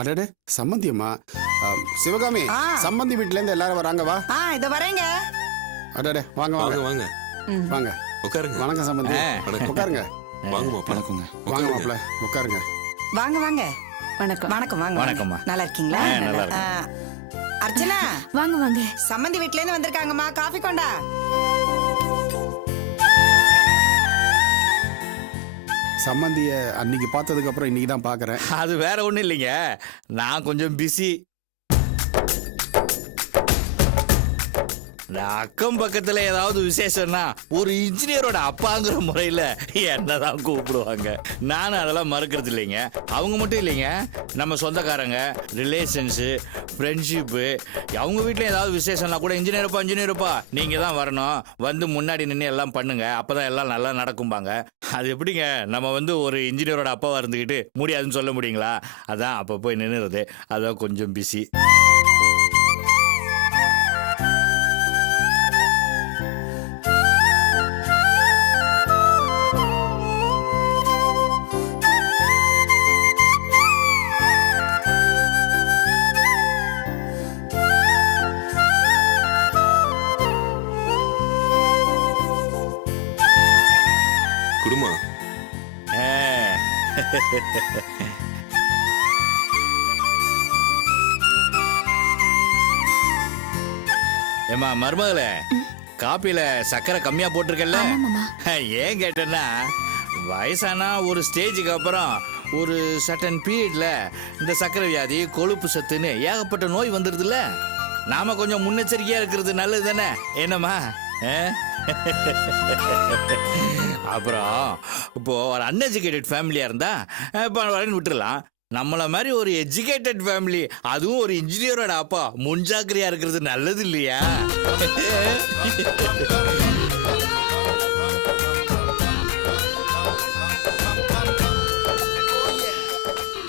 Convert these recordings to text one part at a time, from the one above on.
அடடே சம்மந்தியம்மா. சிவகாமி, சம்மந்தி வீட்டுல இருந்து எல்லாரும் வராங்க. வா. இத வரேங்க. அடடே வாங்க வாங்க வாங்க வாங்க. உட்காருங்க. வணக்கம் சம்மந்தி. உட்காருங்க. வாங்க மாப்பிள. வணக்கங்க. வாங்க மாப்பிள உட்காருங்க. வாங்க வாங்க. வணக்கம். வணக்கம் வாங்க. வணக்கம்மா. நல்லா இருக்கீங்களா? நல்லா இருக்கு. அர்ச்சனா, வாங்க வாங்க. சம்மந்தி வீட்ல இருந்து வந்திருக்காங்கம்மா. காஃபி கொண்டா. சம்மந்திய அன்னைக்கு பார்த்ததுக்கு அப்புறம் இன்னைக்கு தான் பாக்குறேன். அது வேற ஒண்ணும் இல்லைங்க, நான் கொஞ்சம் பிஸி. அக்கம் பக்கத்துல ஏதாவது விசேஷம்னா ஒரு இன்ஜினியரோட அப்பாங்கிற முறையில என்னதான் கூப்பிடுவாங்க. நானும் அதெல்லாம் மறுக்கிறது இல்லைங்க. அவங்க மட்டும் இல்லைங்க, நம்ம சொந்தக்காரங்க, ரிலேஷன்ஸு, ஃப்ரெண்ட்ஷிப்பு, அவங்க வீட்டில் ஏதாவது விசேஷம்னா கூட இன்ஜினியரப்பா நீங்க தான் வரணும், வந்து முன்னாடி நின்று எல்லாம் பண்ணுங்க, அப்பதான் எல்லாம் நல்லா நடக்கும்பாங்க. அது எப்படிங்க நம்ம ஒரு இன்ஜினியரோட அப்பாவா இருந்துக்கிட்டு முடியாதுன்னு சொல்ல முடியுங்களா? அதான் அப்போ போய் நின்றுறது. அதான் கொஞ்சம் பிஸி. குடுமா. ஏமா மருமகளே, காப்பியில சர்க்கரை கம்மியா போட்டிருக்கல? ஏன் கேட்டேன்னா, வயசானா ஒரு ஸ்டேஜுக்கு அப்புறம் ஒரு சர்டன் பீரியட்ல இந்த சர்க்கரை வியாதி, கொழுப்பு சத்துன்னு ஏகப்பட்ட நோய் வந்துடுதுல்ல. நாம கொஞ்சம் முன்னெச்சரிக்கையா இருக்கிறது நல்லது தானே? என்னம்மா? அப்புறம் இப்போ ஒரு அன்எஜுகேட்டட் ஃபேமிலியா இருந்தா வரேன்னு விட்டுறலாம். நம்மள மாதிரி ஒரு எஜுகேட்டட் ஃபேமிலி, அதுவும் ஒரு இன்ஜினியரோட அப்பா, முன்ஜாக்கிரதையா இருக்கிறது நல்லது இல்லையா?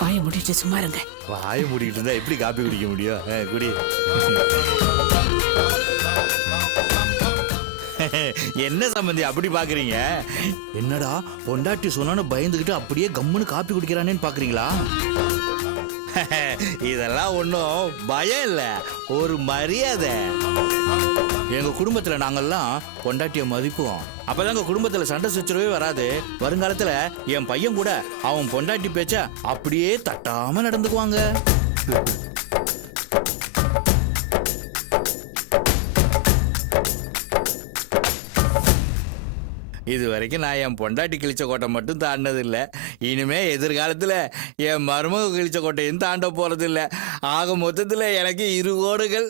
வாய முடிட்டு சும்மா இருங்க. வாய மூடிக்கிட்டு இருந்தா எப்படி காப்பி குடிக்க முடியும்? குடி. என்ன சம்பந்தி அப்படி பாக்குறீங்க? என்னடா பொண்டாட்டி சொன்னு பயந்துகிட்டு அப்படியே கம்முன்னு காப்பி குடிக்கிறானேன்னு பாக்குறீங்களா? இதெல்லாம் ஒன்றும் பயம் இல்ல, ஒரு மரியாதை. எங்க குடும்பத்துல நாங்கெல்லாம் பொண்டாட்டிய மதிப்போம். அப்பதாங்க குடும்பத்துல சண்டை சச்சரவே வராது. வருங்காலத்துல என் பையன் கூட அவன் பொண்டாட்டி பேச்ச அப்படியே தட்டாம நடந்துக்குவாங்க. இது வரைக்கும் நான் என் பொண்டாட்டி கிழிச்ச கோட்டை மட்டும் தாண்டது இல்லை. இனிமே எதிர்காலத்தில் என் மருமக கிழிச்ச கோட்டையும் தாண்ட போறது இல்லை. ஆக மொத்தத்தில் எனக்கு 2 கோடுகள்.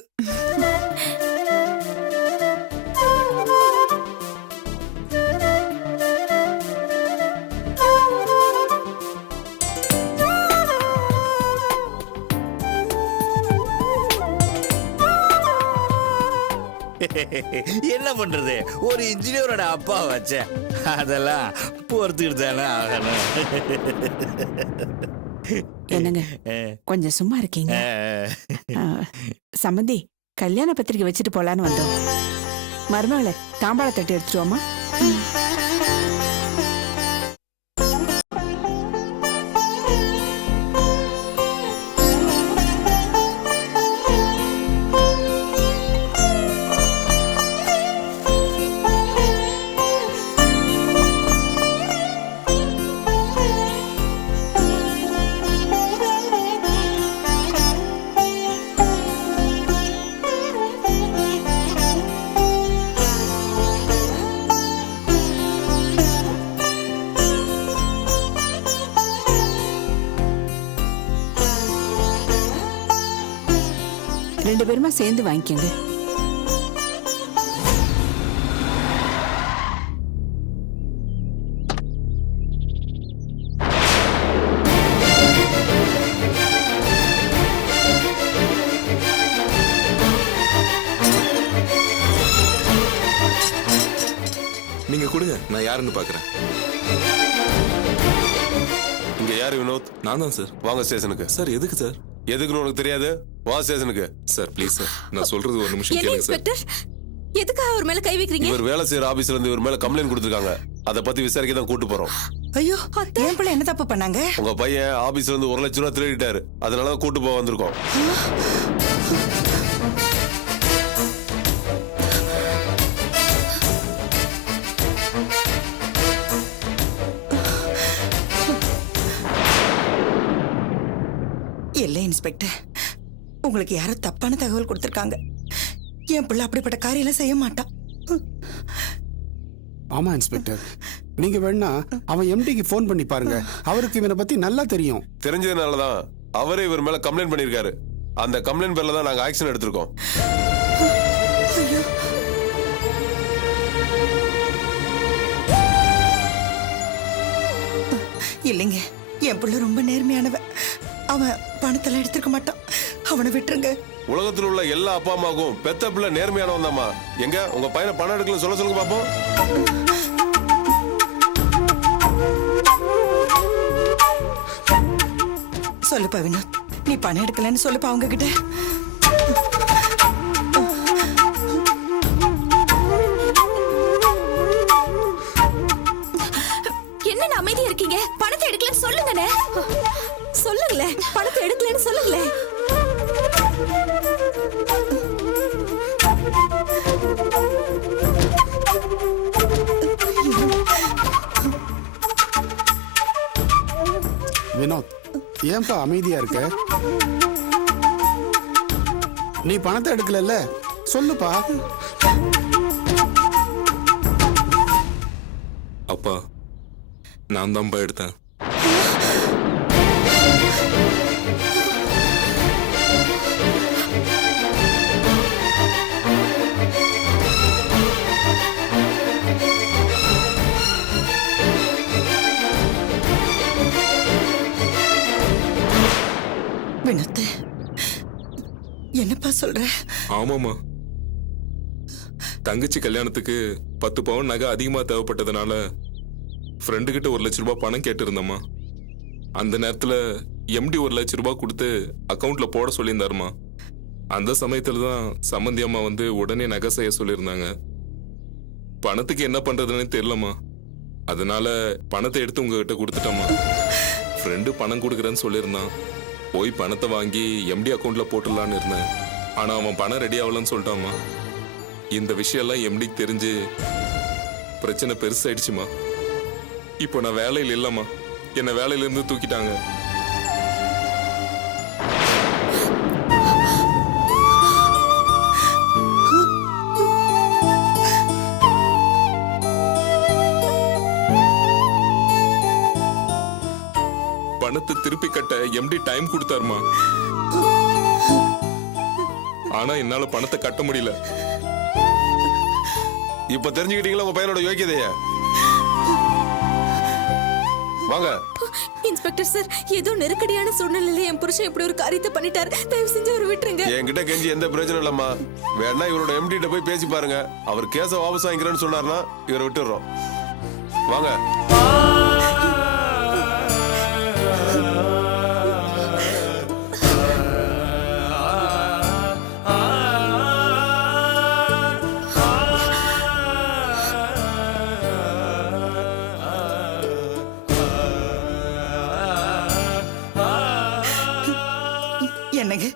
என்ன பண்றது, ஒரு இன்ஜினியரோட அப்பா வச்ச, அதெல்லாம் பொறுத்துக்கிட்டு தானே ஆகணும். என்னங்க கொஞ்சம் சும்மா இருக்கீங்க? சம்மந்தி, கல்யாண பத்திரிக்கை வச்சுட்டு போலான்னு வந்தோம். மருமகளை தாம்பாள தட்டு எடுத்துருவோமா? ரெண்டு பேருமா சேர்ந்து வாங்கிக்கங்க. நீங்க கொடுங்க, நான் யாருன்னு பாக்குறேன். இங்க யாரு வினோத்? நான் தான் சார். வாங்க ஸ்டேஷனுக்கு. சார் எதுக்கு சார்? எதுக்குன்னு உனக்கு தெரியாது? வா ஸ்டேஷனுக்கு. சார் ப்ளீஸ் சார், நான் சொல்றது ஒரு நிமிஷம் கேளுங்க சார். இன்ஸ்பெக்டர், எதுக்காக அவர் மேல கை வைக்கிறீங்க? இவர் வேலை செய்யற ஆபீஸ்ல இருந்து இவர் மேல கம்ப்ளைண்ட் கொடுத்திருக்காங்க. அத பத்தி விசாரிக்க தான் கூட்டு போறோம். ஐயோ என் பிள்ளை என்ன தப்பு பண்ணாங்க? உங்க பையன் ஆபீஸ்ல இருந்து 1 லட்சம் ரூபாய் திருடிட்டாரு. அதனால கூட்டு போக வந்திருக்கோம். இல்லை இன்ஸ்பெக்டர், உங்களுக்கு யாரோ தப்பான தகவல் கொடுத்திருக்காங்க. என் பிள்ளை அப்படிப்பட்ட காரியெல்லாம் செய்ய மாட்டான். ஆமா இன்ஸ்பெக்டர், நீங்க வேணா அவன் எம்டிக்கு ஃபோன் பண்ணி பாருங்க. அவருக்கு இவனை பத்தி நல்லா தெரியும். தெரிஞ்சதுனாலதான் அவரே இவர் மேல கம்ப்ளைண்ட் பண்ணிருக்காரு. அந்த கம்ப்ளைண்ட் பேர்ல தான் நாங்க ஆக்ஷன் எடுத்திருக்கோம். இல்லைங்க, என் பிள்ளை ரொம்ப நேர்மையானவன். அவன் பணத்தெல்லாம் எடுத்துக்க மாட்டான். அவனை விட்டுருங்க. உலகத்தில் உள்ள எல்லா அப்பா அம்மாவுக்கும் பெத்த பிள்ளை நேர்மையானவன் தாம்மா. எங்க உங்க பையனை பணம் எடுக்கல சொல்லுங்க பாப்போம். சொல்லுப்பா வினோத், நீ பணம் எடுக்கலன்னு சொல்லுப்பா அவங்க கிட்ட. என்ன அமைதியா இருக்கீங்க? பணத்தை எடுக்கலன்னு சொல்லுங்கண்ணே. சொல்லுங்களேன், பணத்தை எடுக்கலன்னு சொல்லுங்களேன். வினோத், ஏன்பா அமைதியா இருக்க? நீ பணத்தை எடுக்கலல்ல, சொல்லுப்பா. அப்பா, நான் தான்ப்பா எடுத்தேன். வினோத், என்னப்பா சொல்ற? ஆமாமா, தங்கச்சி கல்யாணத்துக்கு 10 பவுன் நகை அதிகமா தேவைப்பட்டதுனால ஃப்ரெண்டு கிட்ட 1 லட்ச ரூபாய் பணம் கேட்டிருந்தம்மா. அந்த நேரத்துல எம்டி 1 லட்ச ரூபாய் கொடுத்து அக்கௌண்ட்ல போட சொல்லியிருந்தாருமா. அந்த சமயத்துல தான் சம்மந்தி அம்மா வந்து உடனே நகை செய்ய சொல்லியிருந்தாங்க. பணத்துக்கு என்ன பண்றதுன்னு தெரியலம்மா. அதனால பணத்தை எடுத்து உங்ககிட்ட கொடுத்துட்டம்மா. ஃப்ரெண்டு பணம் கொடுக்குறேன்னு சொல்லியிருந்தான். போய் பணத்தை வாங்கி எம்டி அக்கௌண்ட்ல போட்டுடலான்னு இருந்தேன். ஆனா அவன் பணம் ரெடி ஆகலன்னு சொல்லிட்டாம்மா. இந்த விஷயம்லாம் எம்டிக்கு தெரிஞ்சு பிரச்சனை பெருசாயிடுச்சுமா. இப்போ நான் வேலையில் இல்லம்மா. என்னை வேலையில இருந்து தூக்கிட்டாங்க. பணத்தை திருப்பி கட்ட எம்டி டைம் கொடுத்தாருமா. ஆனா என்னால பணத்தை கட்ட முடியல. இப்ப தெரிஞ்சுக்கிட்டீங்களா உங்க பையனோட யோக்கியதைய? வாங்க. இன்ஸ்பெக்டர் சார், ஏதோ நெருக்கடியான சூழ்நிலையில என் புருஷன் இப்படி ஒரு காரியத்தை பண்ணிட்டாரு. தயவு செஞ்சு அவரை விட்டுருங்க. என்கிட்ட கெஞ்சி எந்த பிரச்சனை இல்லம்மா. வேணா இவரோட எம்டி கிட்ட போய் பேசி பாருங்க. அவர் கேஸ வாபஸ் வாங்கிக்கிறேன்னு சொன்னார்னா இவரை விட்டுறோம். வாங்க. என்னங்க,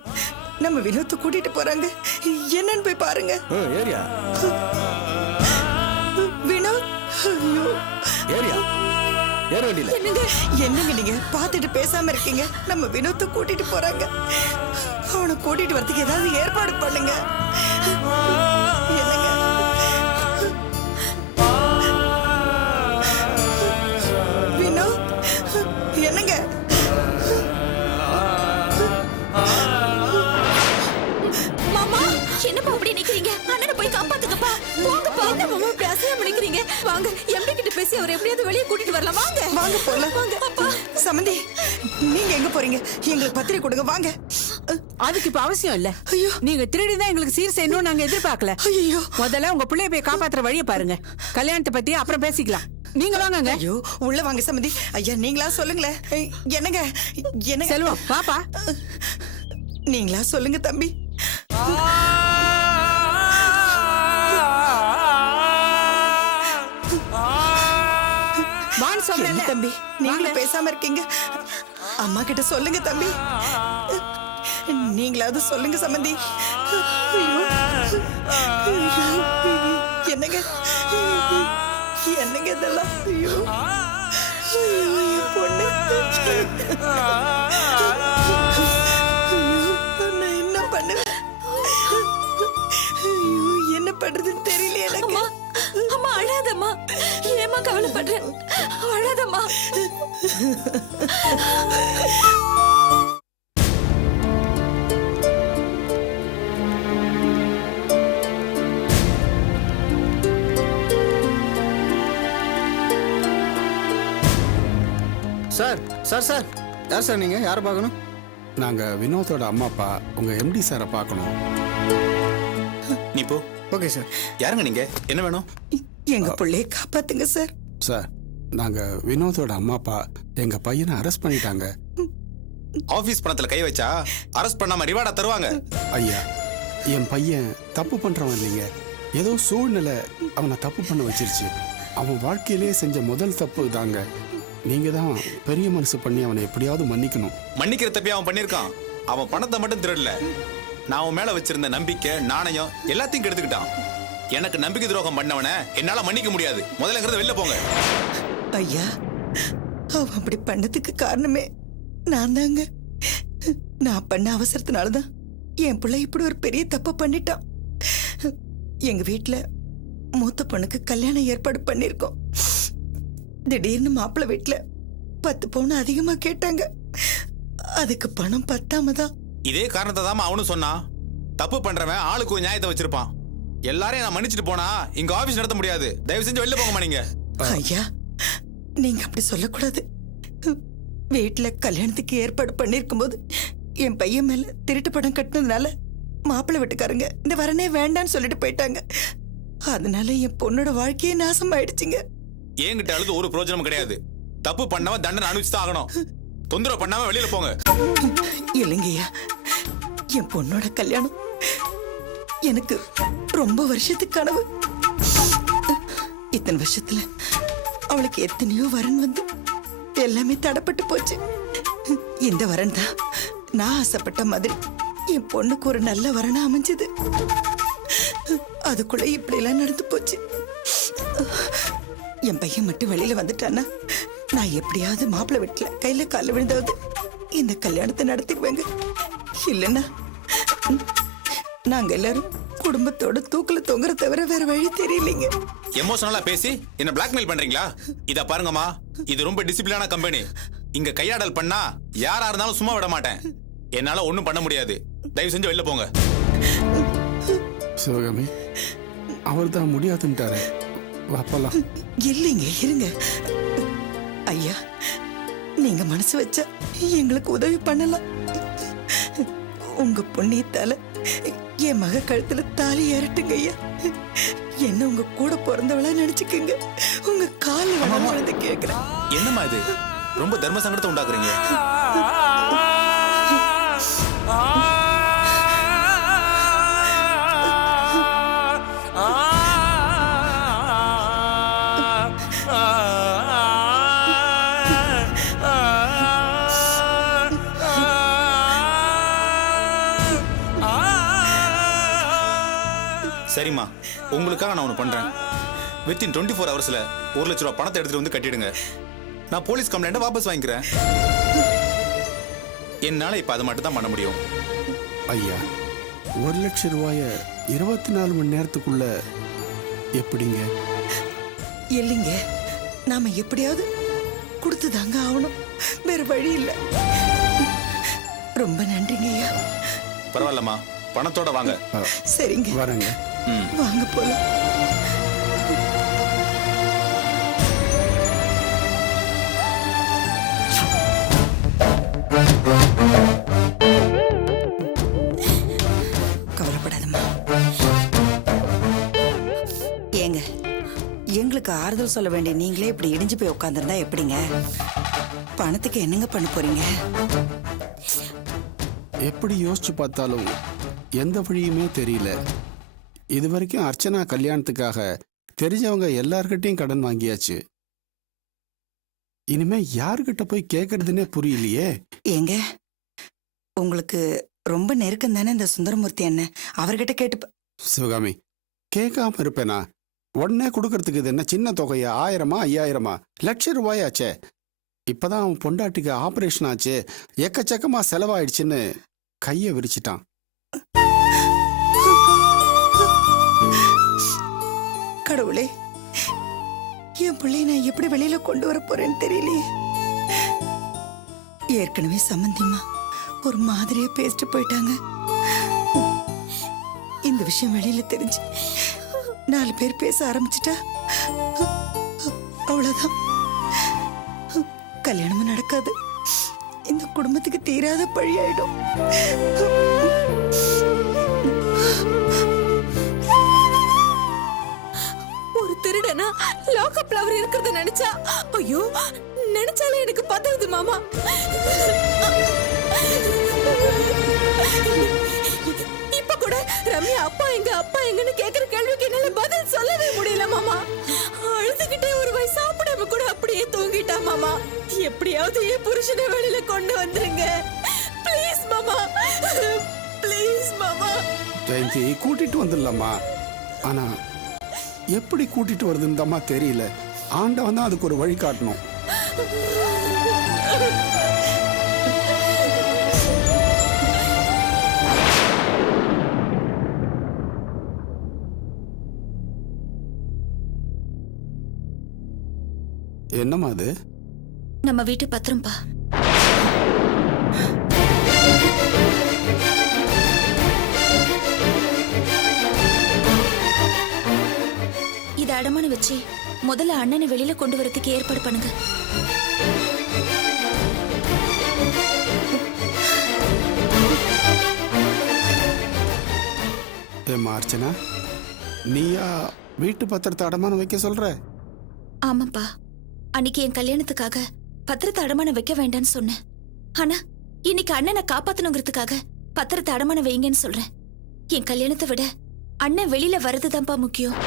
நம்ம வினோத்தை கூட்டிட்டு போறாங்க. என்னன்னு போய் பாருங்க. ஏரியா வினோத், ஐயோ. ஏரியா ஏற வேண்டியல. என்னங்க நீங்க பார்த்துட்டு பேசாம இருக்கீங்க? நம்ம வினோத்தை கூட்டிட்டு போறாங்க. அவனை கூட்டிட்டு வரதுக்கு ஏதாவது ஏற்பாடு பண்ணுங்க. என்னங்க? வினோத், என்னங்க? மாமா, என்னப்பா அப்படி நிக்கிறீங்க? அண்ணனை போய் காப்பாத்துங்கப்பா. போங்கப்பா. என்ன மாமா இப்படி அசிங்கமா நிக்கிறீங்க? வாங்க, எம்டி கிட்ட பேசி அவரை எப்படியாவது வெளியே கூட்டிட்டு வரலாம். வாங்க வாங்க போலாம். வாங்க. அப்பா, சமந்தி, நீங்க எங்க போறீங்க? எங்களுக்கு பத்திரிக்கை கொடுங்க. வாங்க. அதுக்கு இப்ப அவசியம் இல்ல. ஐயோ. நீங்க திருடி தான் எங்களுக்கு சீர் செய்யணும்னு நாங்க எதிர்பார்க்கல. ஐயோ. முதல்ல உங்க பிள்ளைய போய் காப்பாத்துற வழியை பாருங்க. கல்யாணத்தை பத்தி அப்புறம் பேசிக்கலாம். நீங்க வாங்க. ஐயோ, உள்ள வாங்க சமந்தி. ஐயா, நீங்களா சொல்லுங்களேன். என்னங்க? என்ன செல்வம், பாப்பா. நீங்களா சொல்லுங்க தம்பி. வான்னு சொல்ல என்ன தம்பி நீங்களும் பேசாம இருக்கீங்க? அம்மா கிட்ட சொல்லுங்க தம்பி. நீங்களாவது சொல்லுங்க சம்பந்தி. ஐயோ. என்னங்க என்னங்க இதெல்லாம்? ஐயோ ஐயோ, என் பொண்ணு. ஐயோ, நான் என்ன பண்ணுவேன்? ஐயோ, என்ன பண்றதுன்னு தெரியல எனக்கு. அம்மா அம்மா அழாதம்மா. ஏம்மா கவலைப்படுற? அழாதம்மா. சார் சார் சார் யார் சார் நீங்கள் யாரை பார்க்கணும்? நாங்க வினோத்தோட அம்மா அப்பா உங்க எம்டி சாரை பார்க்கணும். நீ போ. Okay sir. யாருங்க நீங்க? என்ன வேணும்? எங்க பிள்ளைய காப்பாத்துங்க சார். சார், நாங்க வினோத்தோட அம்மா அப்பா எங்க பையனை அரெஸ்ட் பண்ணிட்டாங்க. ஆபீஸ் பணத்துல கை வச்சா அரெஸ்ட் பண்ணாம ரிவார்டா தருவாங்க. ஐயா, என் பையன் தப்பு பண்றவன் இல்லைங்க. ஏதோ சூழ்நிலை அவனை தப்பு பண்ண வச்சிருச்சு. அவன் வாழ்க்கையிலேயே செஞ்ச முதல் தப்பு தாங்க. நீங்க தான் பெரிய மனசு பண்ணி அவனை எப்படியாவது மன்னிக்கணும். மன்னிக்கிற தப்பி அவன் பண்ணிருக்கான். அவன் பணத்தை மட்டும் திருடல, நான் அவன் மேல வச்சிருந்த நம்பிக்கை, நாணயம் எல்லாத்தையும் கெடுத்துக்கிட்டான். எனக்கு நம்பிக்கை துரோகம் பண்ணவனை என்னால மன்னிக்க முடியாது. முதல்ல வெளில போங்க. ஐயா, அவன் அப்படி பண்ணதுக்கு காரணமே நான் தாங்க. நான் பண்ண அவசரத்தினாலதான் என் பிள்ளை இப்படி ஒரு பெரிய தப்பு பண்ணிட்டான். எங்க வீட்டுல மூத்த பொண்ணுக்கு கல்யாணம் ஏற்பாடு பண்ணிருக்கோம். திடீர்னு மாப்பிள்ளை வீட்டுல 10 பவுன் அதிகமா கேட்டாங்க. அதுக்கு பணம் பத்தாம தான். இதே காரணத்தை தான் அவனும் சொன்னான். தப்பு பண்றவன் ஆளுக்கு ஒரு நியாயத்தை வச்சிருப்பான். எல்லாரையும் நான் மன்னிச்சிட்டு போனா இங்க ஆபீஸ் நடத்த முடியாது. தயவு செஞ்சு வெளில போங்க நீங்க. ஐயா, நீங்க அப்படி சொல்லக்கூடாது. வீட்டுல கல்யாணத்துக்கு ஏற்பாடு பண்ணிருக்கும் போது என் பையன் மேல திருட்டு படம் கட்டினதுனால மாப்பிள்ளை வீட்டுக்காரங்க இந்த வரனே வேண்டான்னு சொல்லிட்டு போயிட்டாங்க. அதனால என் பொண்ணோட வாழ்க்கையே நாசமாயிடுச்சுங்க. என்கிட்ட அழுது ஒரு பிரயோஜனமும் கிடையாது. தப்பு பண்ணவன் தண்டனை அனுபவிச்சுதான் ஆகணும். தொந்தரவு பண்ணாம வெளியில போங்க. இல்லைங்கய்யா, என் பொண்ணோட கல்யாணம் எனக்கு ரொம்ப வருஷத்துக்கு கனவு. இத்தனை வருஷத்துல அவளுக்கு எத்தனையோ வரன் வந்து எல்லாமே தடப்பட்டு போச்சு. இந்த வரன் தான் நான் ஆசைப்பட்ட மாதிரி என் பொண்ணுக்கு ஒரு நல்ல வரனா அமைஞ்சது. அதுக்குள்ள இப்படி எல்லாம் நடந்து போச்சு. என் பையன் மட்டும் வெளியில வந்துட்டான்னா நான் எப்படியாவது மாப்பிள்ளை வீட்டுல கையில கால விழுந்தாவது இந்த கல்யாணத்தை நடத்திடுவேங்க. இல்லைன்னா நாங்க எல்லாரும் குடும்பத்தோட தூக்குல தொங்குற தவிர வேற வழி தெரியலைங்க. எமோஷனலா பேசி என்ன பிளாக்மெயில் பண்றீங்களா? இத பாருங்கம்மா, இது ரொம்ப டிசிப்ளினான கம்பெனி. இங்க கையாடல் பண்ணா யாரா இருந்தாலும் சும்மா விட மாட்டேன். என்னால ஒண்ணும் பண்ண முடியாது. தயவு செஞ்சு வெளில போங்க. சிவகாமி, அவர் தான் முடியாதுன்ட்டாரு. வாப்பலாம். இல்லைங்க, இருங்க ஐயா. நீங்க மனசு வச்சா எங்களுக்கு உதவி பண்ணலாம். உங்க புண்ணியத்தால என் மக கழுத்துல தாலி ஏறட்டுங்க ஐயா. என்ன உங்க கூட பிறந்தவளா நினைச்சுக்குங்க. உங்க கால விழுந்து கேட்கிறேன். என்னம்மா இது? ரொம்ப தர்ம சங்கடத்தை உண்டாக்குறீங்க. சரிம்மா, உங்களுக்காக நான் ஒன்று பண்றேன். வித்தின் 24 ஹவர்ஸ்ல 1 லட்ச ரூபாய் பணத்தை எடுத்துட்டு வந்து கட்டிடுங்க. நான் போலீஸ் கம்ப்ளைண்ட்டை வாபஸ் வாங்கிக்கிறேன். என்னால இப்ப அது மட்டும் தான் பண்ண முடியும். ஐயா, 1 லட்சம் ரூபாய 24 மணி நேரத்துக்குள்ள எப்படிங்க? இல்லைங்க, நாம எப்படியாவது கொடுத்துதாங்க ஆகணும். வேற வழி இல்லை. ரொம்ப நன்றிங்க ஐயா. பரவாயில்லம்மா, பணத்தோட வாங்க. சரிங்க, வரேங்க. வாங்க போலாம். கவலைப்படாதம்மா. ஏங்க, எங்களுக்கு ஆறுதல் சொல்ல வேண்டிய நீங்களே இப்படி இடிஞ்சு போய் உட்காந்துருந்தா எப்படிங்க? பணத்துக்கு என்னங்க பண்ண போறீங்க? எப்படி யோசிச்சு பார்த்தாலும் எந்த வழியுமே தெரியல. இது வரைக்கும் அர்ச்சனா கல்யாணத்துக்காக தெரிஞ்சவங்க எல்லார்கிட்டையும் கடன் வாங்கியாச்சு. இனிமே யாருகிட்ட போய் கேட்கறதுன்னே புரியலையே. ஏங்க உங்களுக்கு ரொம்ப நெருக்கம் தானே இந்த சுந்தரமூர்த்தி அண்ணன், அவர்கிட்ட கேட்டு சிவகாமி, கேட்காம இருப்பேனா? உடனே கொடுக்கறதுக்கு இது என்ன சின்ன தொகையா? 1000 5000 லட்சம் ரூபாயாச்சே. இப்பதான் அவன் பொண்டாட்டிக்கு ஆபரேஷன் ஆச்சு, எக்கச்சக்கமா செலவாயிடுச்சுன்னு கையை விரிச்சிட்டான். கடவுளே, என் பிள்ளைய நான் எப்படி வெளியில கொண்டு வர போறேன்னு தெரியலையே. ஏற்கனவே சம்பந்திமா ஒரு மாதிரியா பேசிட்டு போயிட்டாங்க. இந்த விஷயம் வெளியில தெரிஞ்சு 4 பேர் பேச ஆரம்பிச்சிட்டா அவ்வளவுதான், கல்யாணமும் நடக்காது. இந்த குடும்பத்துக்கு தீராத பழி ஆயிடும். ஒரு திருடனா லாக்அப்ல அவர் இருக்கிறத நினைச்சா, ஐயோ நினைச்சாலே எனக்கு பதறுது மாமா. இப்ப கூட ரம்யா அப்பா எங்கன்னு கேக்குற கேள்விக்கு என்னால பதில் சொல்லவே முடியல மாமா. அழுதுகிட்டே ஒரு வாய் சாப்பிடாம கூட அப்படியே தூங்கிட்டா மாமா. எப்படியாவது என் புருஷனை வெளியில கொண்டு வந்துருங்க ப்ளீஸ் மாமா, ப்ளீஸ் மாமா. ஜெயந்தி, கூட்டிட்டு வந்துடலாமா? ஆனா எப்படி கூட்டிட்டு வருதுன்னு தாம்மா தெரியல. ஆண்டவன் தான் அதுக்கு ஒரு வழி காட்டணும். என்னம்மா அது? நம்ம வீட்டு பத்திரம்பா. இத அடமான வச்சு முதல்ல அண்ணனை வெளியில கொண்டு வரதுக்கு ஏற்பாடு பண்ணுங்க. ஏம்மா அர்ச்சனா, நீயா வீட்டு பத்திரத்தை அடமானம் வைக்க சொல்ற? ஆமாப்பா, அன்னைக்கு என் கல்யாணத்துக்காக பத்திரத்தை அடமானம் வைக்க வேண்டாம்னு சொன்னேன். ஆனா இன்னைக்கு அண்ணனை காப்பாத்தணுங்கிறதுக்காக பத்திரத்தை அடமானம் வைங்கன்னு சொல்றேன். என் கல்யாணத்தை விட அண்ணன் வெளியில வர்றதுதான்ப்பா முக்கியம்.